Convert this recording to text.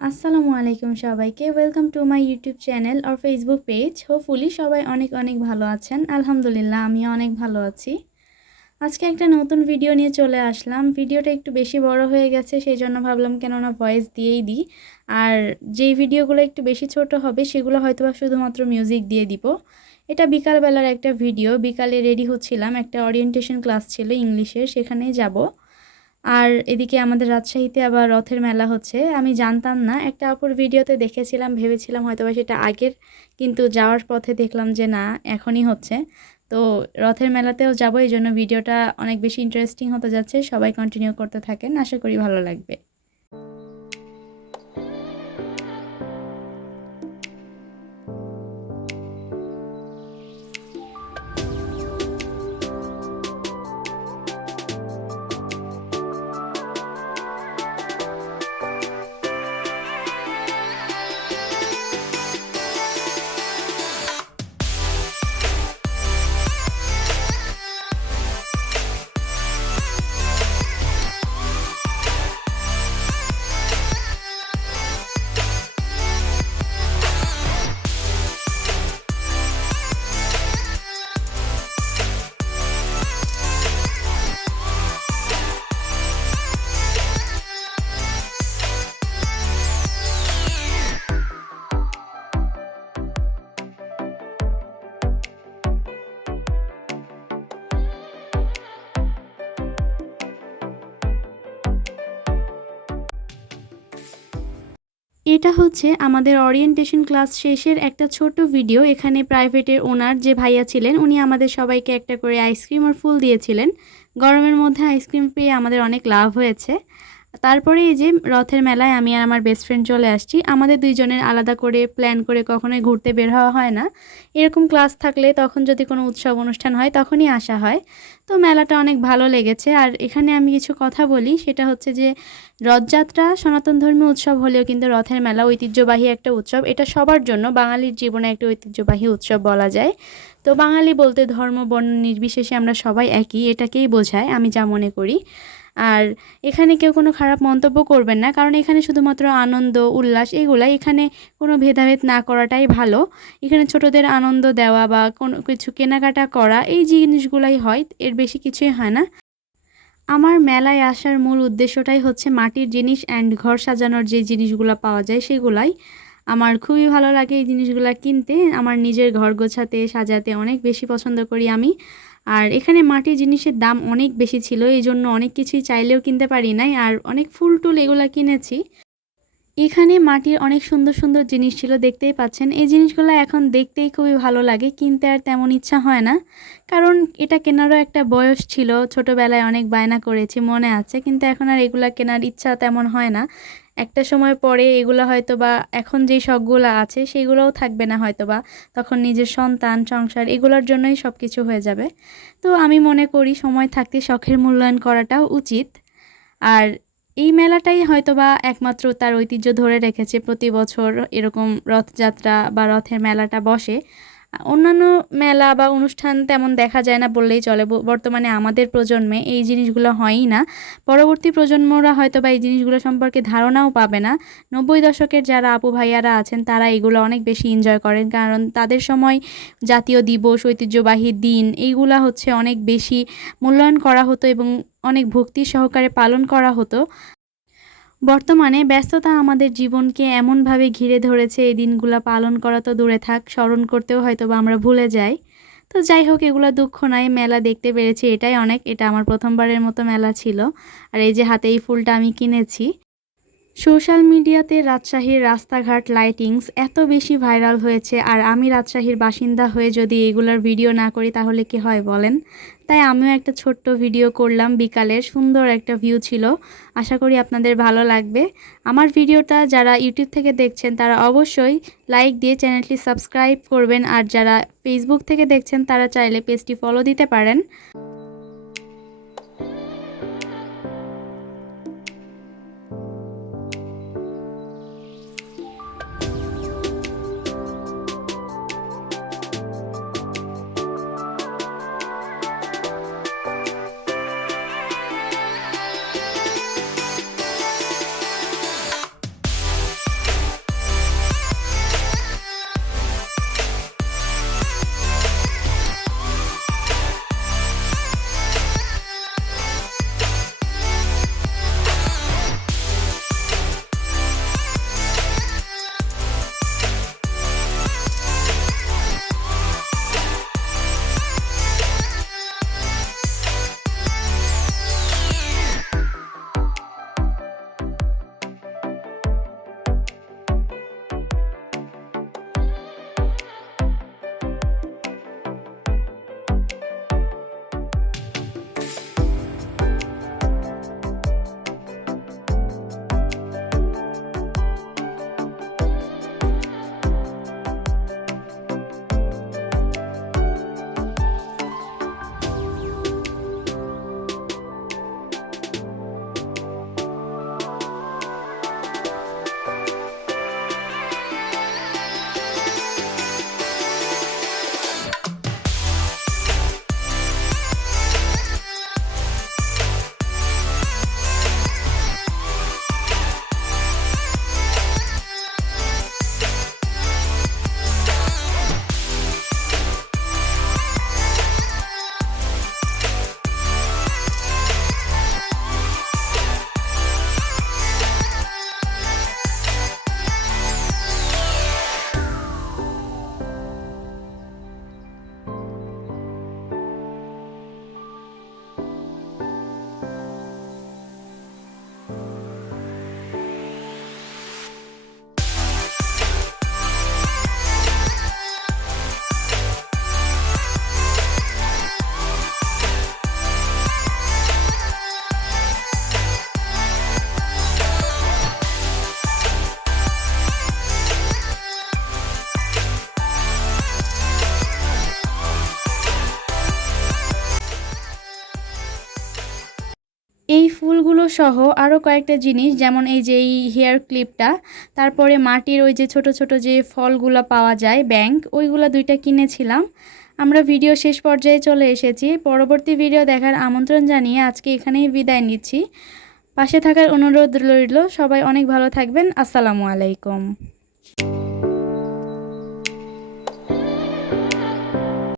আসসালামু আলাইকুম সবাইকে, welcome to my YouTube channel আর ফেসবুক পেজ। হোপফুলি সবাই অনেক অনেক ভালো আছেন। আলহামদুলিল্লাহ আমিও অনেক ভালো আছি। আজকে একটা নতুন ভিডিও নিয়ে চলে আসলাম। ভিডিওটা একটু বেশি বড় হয়ে গেছে, সেই জন্য ভাবলাম কেননা ভয়েস দিয়েই দিই। আর যেই ভিডিওগুলো একটু বেশি ছোট হবে সেগুলো হয়তোবা শুধুমাত্র মিউজিক দিয়ে দিব। এটা বিকালবেলার একটা ভিডিও। বিকালে রেডি হচ্ছিলাম, একটা ওরিয়েন্টেশন ক্লাস ছিল ইংলিশের, সেখানে যাব। আর এদিকে আমাদের রাজশাহীতে আবার রথের মেলা হচ্ছে। আমি জানতাম না, একটা আপুর ভিডিওতে দেখেছিলাম, ভেবেছিলাম হয়তোবা সেটা আগের, কিন্তু যাওয়ার পথে দেখলাম যে না, এখনই হচ্ছে। তো রথের মেলাতেও যাব, এই জন্য ভিডিওটা অনেক বেশি ইন্টারেস্টিং হতে যাচ্ছে। সবাই কন্টিনিউ করতে থাকেন, আশা করি ভালো লাগবে। এটা হচ্ছে আমাদের ওরিয়েন্টেশন ক্লাস শেষের একটা ছোট ভিডিও। এখানে প্রাইভেটের ওনার যে ভাইয়া ছিলেন, উনি আমাদের সবাইকে একটা করে আইসক্রিম আর ফুল দিয়েছিলেন। গরমের মধ্যে আইসক্রিম পেয়ে আমাদের অনেক লাভ হয়েছে। তারপরে এই যে রথের মেলায় আমি আর আমার বেস্ট ফ্রেন্ড চলে আসছি। আমাদের দুইজনের আলাদা করে প্ল্যান করে কখনোই ঘুরতে বের হওয়া হয় না। এরকম ক্লাস থাকলে তখন যদি কোনো উৎসব অনুষ্ঠান হয় তখনই আসা হয়। তো মেলাটা অনেক ভালো লেগেছে। আর এখানে আমি কিছু কথা বলি, সেটা হচ্ছে যে রথযাত্রা সনাতন ধর্মীয় উৎসব হলেও কিন্তু রথের মেলা ঐতিহ্যবাহী একটা উৎসব। এটা সবার জন্য, বাঙালির জীবনে একটা ঐতিহ্যবাহী উৎসব বলা যায়। তো বাঙালি বলতে ধর্ম বর্ণ নির্বিশেষে আমরা সবাই একই, এটাকেই বোঝায় আমি যা মনে করি। আর এখানে কেউ কোনো খারাপ মন্তব্য করবেন না, কারণ এখানে শুধুমাত্র আনন্দ উল্লাস এগুলাই, এখানে কোনো ভেদাভেদ না করাটাই ভালো। এখানে ছোটদের আনন্দ দেওয়া বা কোনো কিছু কেনাকাটা করা, এই জিনিসগুলাই হয়, এর বেশি কিছুই হয় না। আমার মেলায় আসার মূল উদ্দেশ্যটাই হচ্ছে মাটির জিনিস অ্যান্ড ঘর সাজানোর যে জিনিসগুলো পাওয়া যায় সেগুলাই। আমার খুবই ভালো লাগে এই জিনিসগুলো কিনতে। আমার নিজের ঘর গোছাতে সাজাতে অনেক বেশি পছন্দ করি আমি। আর এখানে মাটির জিনিসের দাম অনেক বেশি ছিল, এই জন্য অনেক কিছুই চাইলেও কিনতে পারি নাই। আর অনেক ফুল টুল এগুলো কিনেছি। এখানে মাটির অনেক সুন্দর সুন্দর জিনিস ছিল, দেখতেই পাচ্ছেন। এই জিনিসগুলো এখন দেখতেই খুবই ভালো লাগে, কিনতে আর তেমন ইচ্ছা হয় না, কারণ এটা কেনারও একটা বয়স ছিল। ছোটোবেলায় অনেক বায়না করেছি, মনে আছে, কিন্তু এখন আর এগুলা কেনার ইচ্ছা তেমন হয় না। একটা সময় পরে এগুলো হয়তো বা, এখন যেই শখগুলো আছে সেগুলোও থাকবে না হয়তো বা, তখন নিজের সন্তান সংসার এগুলোর জন্যই সব কিছু হয়ে যাবে। তো আমি মনে করি সময় থাকতে শখের মূল্যায়ন করাটাও উচিত। আর এই মেলাটাই হয়তোবা একমাত্র তার ঐতিহ্য ধরে রেখেছে। প্রতি বছর এরকম রথযাত্রা বা রথের মেলাটা বসে। অন্যান্য মেলা বা অনুষ্ঠান তেমন দেখা যায় না বললেই চলে। বর্তমানে আমাদের প্রজন্মে এই জিনিসগুলো হয়ই না। পরবর্তী প্রজন্মরা হয়তোবা এই জিনিসগুলো সম্পর্কে ধারণাও পাবে না। 90 দশকের যারা আপু ভাইয়ারা আছেন তারা এগুলো অনেক বেশি এনজয় করেন, কারণ তাদের সময় জাতীয় দিবস, ঐতিহ্যবাহী দিন এইগুলা হচ্ছে অনেক বেশি মূল্যায়ন করা হতো এবং অনেক ভক্তি সহকারে পালন করা হতো। বর্তমানে ব্যস্ততা আমাদের জীবনকে এমনভাবে ঘিরে ধরেছে, এই দিনগুলো পালন করা তো দূরে থাক, স্মরণ করতেও হয়তোবা আমরা ভুলে যাই। তো যাই হোক, এগুলো দুঃখ নাই, মেলা দেখতে পেরেছি এটাই অনেক। এটা আমার প্রথমবারের মতো মেলা ছিল। আর এই যে হাতে এই ফুলটা আমি কিনেছি। সোশ্যাল মিডিয়াতে রাজশাহীর রাস্তাঘাট লাইটিংস এত বেশি ভাইরাল হয়েছে, আর আমি রাজশাহীর বাসিন্দা হয়ে যদি এগুলার ভিডিও না করি তাহলে কি হয় বলেন। তাই আমিও একটা ছোট্ট ভিডিও করলাম। বিকালের সুন্দর একটা ভিউ ছিল, আশা করি আপনাদের ভালো লাগবে। আমার ভিডিওটা যারা ইউটিউব থেকে দেখছেন তারা অবশ্যই লাইক দিয়ে চ্যানেলটি সাবস্ক্রাইব করবেন, আর যারা ফেসবুক থেকে দেখছেন তারা চাইলে পেজটি ফলো দিতে পারেন। এই ফুলগুলো সহ আরও কয়েকটা জিনিস, যেমন এই যে এই হেয়ার ক্লিপটা, তারপরে মাটির ওই যে ছোট ছোট যে ফলগুলো পাওয়া যায় ব্যাংক, ওইগুলো 2টা কিনেছিলাম। আমরা ভিডিও শেষ পর্যায়ে চলে এসেছি। পরবর্তী ভিডিও দেখার আমন্ত্রণ জানিয়ে আজকে এখানেই বিদায় নিচ্ছি। পাশে থাকার অনুরোধ রইল। সবাই অনেক ভালো থাকবেন। আসসালামু আলাইকুম।